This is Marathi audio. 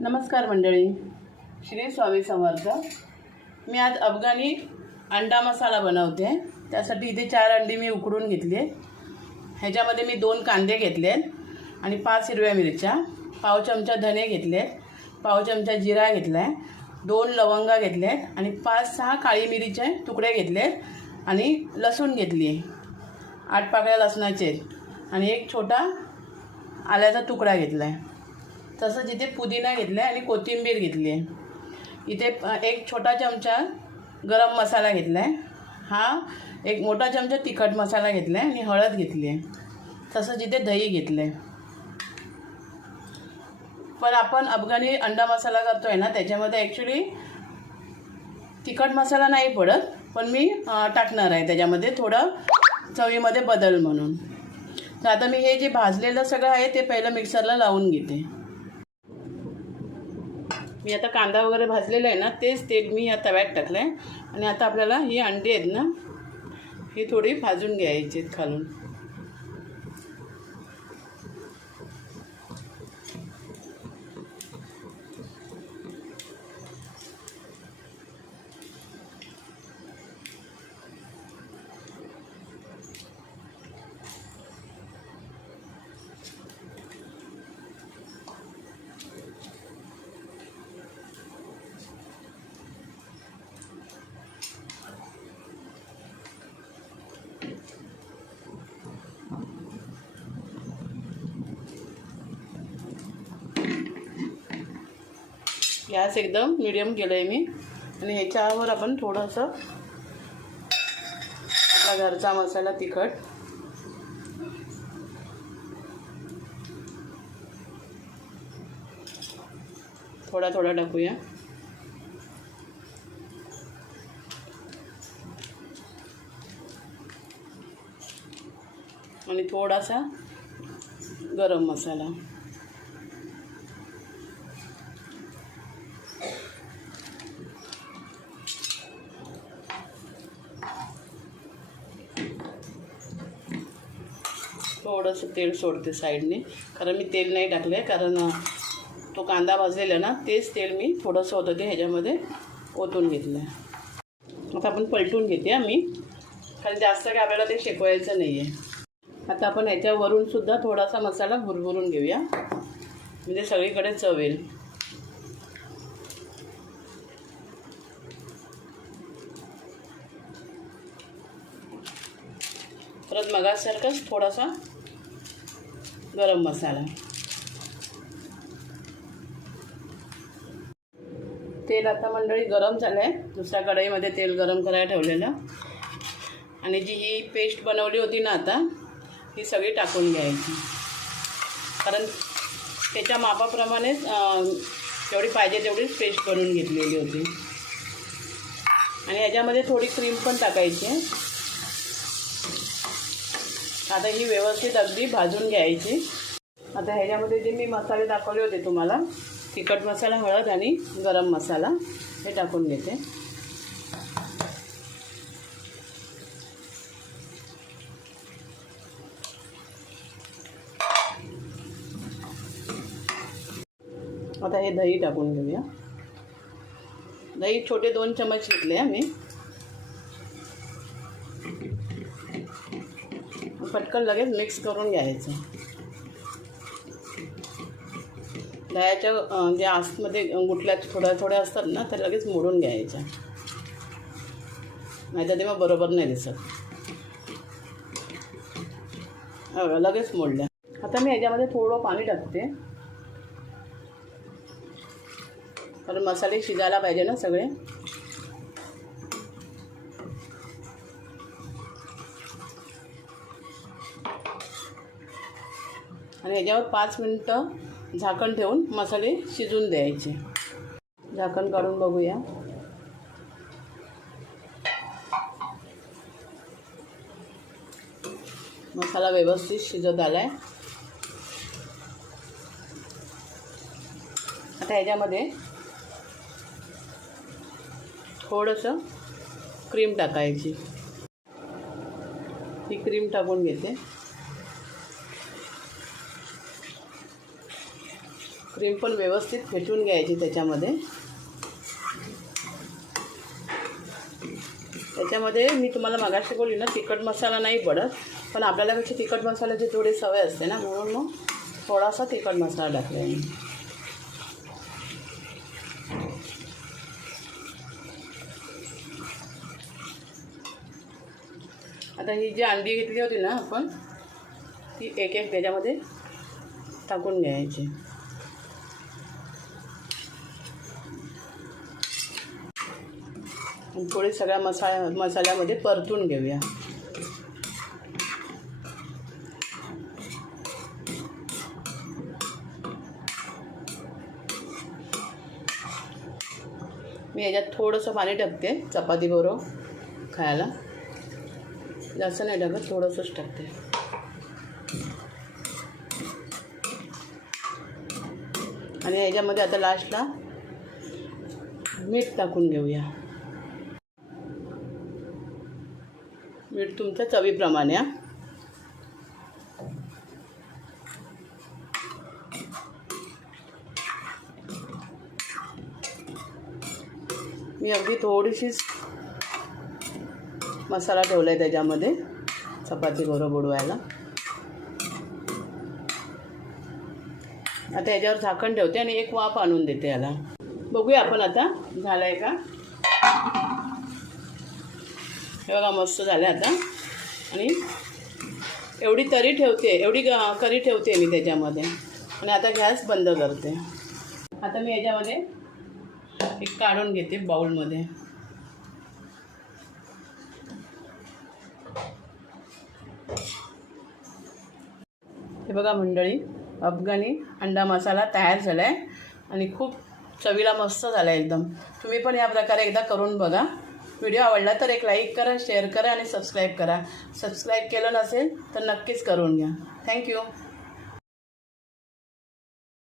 नमस्कार मंडळी. श्री स्वामी समर्थ. मी आज अफगाणी अंडा मसाला बनवते. त्यासाठी इथे चार अंडी मी उकडून घेतली ह्याच्यामध्ये मी दोन कांदे घेतले आणि पाच हिरव्या मिरच्या पाव चमचा धने घेतले पाव चमचा जिरा घेतला आहे दोन लवंगा घेतले आणि पाच सहा काळी मिरीचे तुकडे घेतले आणि लसूण घेतली आठ पाकळ्या लसणाचे आणि एक छोटा आल्याचा तुकडा घेतला आहे. तसंच इथे पुदिना घेतला आहे आणि कोथिंबीर घेतली आहे. इथे एक छोटा चमचा गरम मसाला घेतला आहे हा एक मोठा चमचा तिखट मसाला घेतला आहे आणि हळद घेतली आहे. तसंच इथे दही घेतलं आहे पण आपण अफगाणी अंडा मसाला करतो आहे ना त्याच्यामध्ये ॲक्च्युली तिखट मसाला नाही पडत पण मी टाकणार आहे. त्याच्यामध्ये थोडं चवीमध्ये बदल म्हणून. तर आता मी हे जे भाजलेलं सगळं आहे ते पहिलं मिक्सरला लावून घेते. मी आता कांदा वगैरे भाजलेला आहे ना तेच तेल मी या तव्यात टाकलं आहे आणि आता आपल्याला ही अंडी आहेत ना ही थोडी भाजून घ्यायची आहेत खालून. गॅस एकदम मिडियम केलं आहे मी. आणि ह्याच्यावर आपण थोडंसं आपला घरचा मसाला तिखट. थोडा थोडा टाकूया. आणि थोडासा गरम मसाला. थोडंसं तेल सोडते साईडने. कारण मी तेल नाही टाकलं आहे कारण तो कांदा भाजलेला ना तेच तेल मी थोडंसं होतं ते ह्याच्यामध्ये ओतून घेतलं आहे आता आपण पलटून घेते आम्ही मी. कारण जास्त काय आपल्याला ते शेकवायचं नाही आहे आता आपण ह्याच्यावरूनसुद्धा थोडासा मसाला भुरभुरून घेऊया. म्हणजे सगळीकडे चव परत मगासारखंच थोडासा गरम मसाला. तेल आता मंडळी गरम झालं आहे दुसऱ्या कढईमध्ये तेल गरम करायला ठेवलेलं. आणि जी ही पेस्ट बनवली होती ना आता ही सगळी टाकून घ्यायची. कारण त्याच्या मापाप्रमाणेच जेवढी पाहिजे तेवढीच पेस्ट बनवून घेतलेली होती. आणि ह्याच्यामध्ये थोडी क्रीम पण टाकायची आहे. आता ही व्यवस्थित अगदी भाजून घ्यायची. आता ह्याच्यामध्ये जे मी मसाले दाखवले होते तुम्हाला तिखट मसाला हळद आणि गरम मसाला हे टाकून घेते. आता हे दही टाकून घेऊया. दही छोटे दोन चमच घेतले मी पटकन लगेच मिक्स करून घ्यायचं. दह्याच्या ज्या जे आतमध्ये गुटल्या थोड्या थोड्या असतात ना त्या लगेच मोडून घ्यायच्या. नाही तर ते मग बरोबर नाही दिसत. हो लगेच मोडल्या. आता मी याच्यामध्ये थोडं पाणी टाकते. कारण मसाले शिजायला पाहिजे ना सगळे. आणि ह्याच्यावर पाच मिनटं झाकण ठेवून मसाले शिजून द्यायचे. झाकण काढून बघूया. मसाला व्यवस्थित शिजत आला आहे आता ह्याच्यामध्ये थोडंसं क्रीम टाकायची. ही क्रीम टाकून घेते. क्रीम पण व्यवस्थित फेटून घ्यायची त्याच्यामध्ये. त्याच्यामध्ये मी तुम्हाला मगाशी बोलली ना तिखट मसाला नाही पडत पण आपल्याला कशी तिखट मसाल्याची थोडी सवय असते ना म्हणून मग थोडासा तिखट मसाला टाकला आहे मी. आता ही जी अंडी घेतली होती ना आपण ती एक एक त्याच्यामध्ये टाकून घ्यायची. आणि थोडे सगळ्या मसाल्या मसाल्यामध्ये परतून घेऊया. मी याच्यात थोडंसं पाणी टाकते चपाती बरोबर खायला. जास्त नाही टाकत थोडंसंच टाकते. आणि याच्यामध्ये आता लास्टला मीठ टाकून घेऊया. मीठ तुमच्या चवीप्रमाणे हा. मी अगदी थोडीशीच मसाला ठेवला आहे त्याच्यामध्ये चपाती बरोबर बुडवायला. आता याच्यावर झाकण ठेवते आणि एक वाफ आणून देते याला. बघूया आपण आता झालं आहे का? हे बघा मस्त झालं आता. आणि एवढी तरी ठेवते एवढी ग- करी ठेवते मी त्याच्यामध्ये. आणि आता गॅस बंद करते. आता मी याच्यामध्ये एक काढून घेते बाउलमध्ये. हे बघा मंडळी अफगाणी अंडा मसाला तयार झाला आहे आणि खूप चवीला मस्त झाला आहे एकदम. तुम्ही पण या प्रकारे एकदा करून बघा. व्हिडिओ आवडला तर एक लाईक करा शेअर करा आणि सबस्क्राईब करा. सबस्क्राईब केलं नसेल तर नक्कीच करून घ्या. थँक्यू